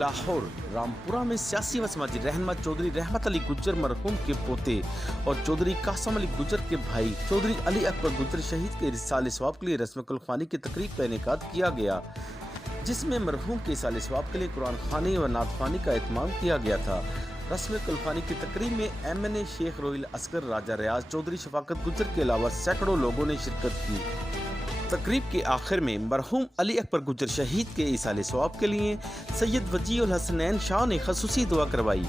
लाहौर रामपुरा में सियासी व समाजी रहनमा चौधरी रहमत अली गुज्जर मरहूम के पोते और चौधरी कासम अली गुज्जर के भाई चौधरी अली अकबर गुज्जर शहीद के इरसाल सवाब के लिए रस्म कुलखानी की तकरीब का इनेकाद किया गया, जिसमें मरहूम के इरसाल सवाब के लिए कुरान खानी व नात खानी का एहतमाम किया गया था। रस्म कुलखानी की तकरीब में MNA शेख रोहिल असगर, राजा रियाज चौधरी, शफाकत गुज्जर के अलावा सैकड़ों लोगों ने शिरकत की। तकरीब के आखिर में मरहूम अली अकबर गुज्जर शहीद के इसाले सवाब के लिए सैयद वजीउल हसनैन शाह ने खसूसी दुआ करवाई।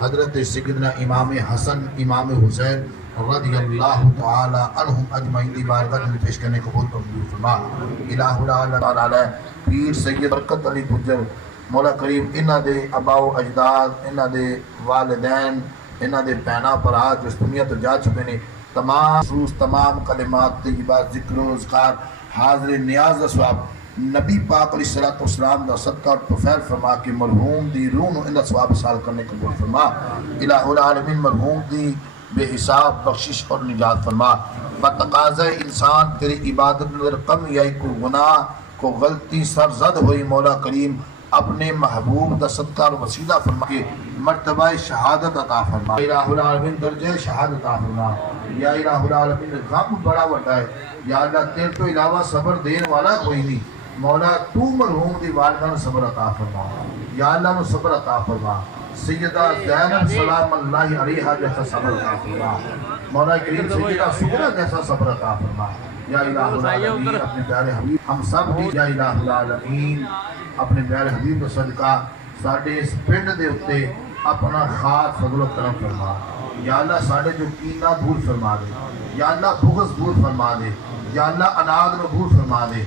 हजरत सैयदना इमाम हसन इमाम हुसैन रज़ियल्लाहु तआला अन्हुम अजमईन की बारगाह में पेश करने कबूल फरमा। इलाहुल आलम पीर सैयद बरकत अली गुज्जर मौला करीम इन्हां दे अबाओ अजदाद, इन्हां दे वालिदैन, इन्हां दे भैणां भरा जो इस दुनिया तो जा चुके ने, तमाम कलिमात तय्यबात ज़िक्र ज़कार हाज़िर नियाज़ दा सवाब नबी पाक अलैहिस्सलातु वस्सलाम दा सदका तफैल फरमा के मरहूम दी रूह नूं इंदा सवाब हासिल करने कबूल फरमा। इलाहुल आलमीन मरहूम दी बेहिसाब बख्शिश और निजात फरमा। बतकाज़े इंसान तेरी इबादत में कम या को गुनाह को गलती सरजद हुई, मौला करीम अपने महबूब दा सदका और वसीला फरमा के मर्तबा शहादत अता फरमा। इलाहुल आलमीन दर्जे शहादत अता फरमा। या इलाहुल आलमीन गम बड़ा बड़ा है, या अल्लाह तेरे तो इलावा सब्र देने वाला कोई नहीं, मौला तू मरहूम दी वालिदा नूं सब्र अता फरमा। या अल्लाह नूं सब्र अता फरमा। सैयदा ज़ैनब सलाम अल्लाह अलैहा जैसा सब्र अता फरमा। मौला करीम सैयदा सुगरा जैसा सब्र अता फरमा। या इलाहुल आलमीन अपने प्यारे हबीब हम सब दी, या इलाहुल आलमीन अपने प्यारे हबीब दा सदका साडे इस पिंड दे उत्ते अपना खास फजल करम फरमा। या अल्लाह साडे जो कीना दूर फरमा दे, या अल्लाह बुग़्ज़ दूर फरमा दे, या अल्लाह अनाद नूं दूर फरमा दे।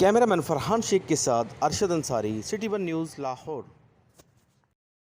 कैमरामैन फरहान शेख के साथ Arshad Ansari, city one news, Lahore.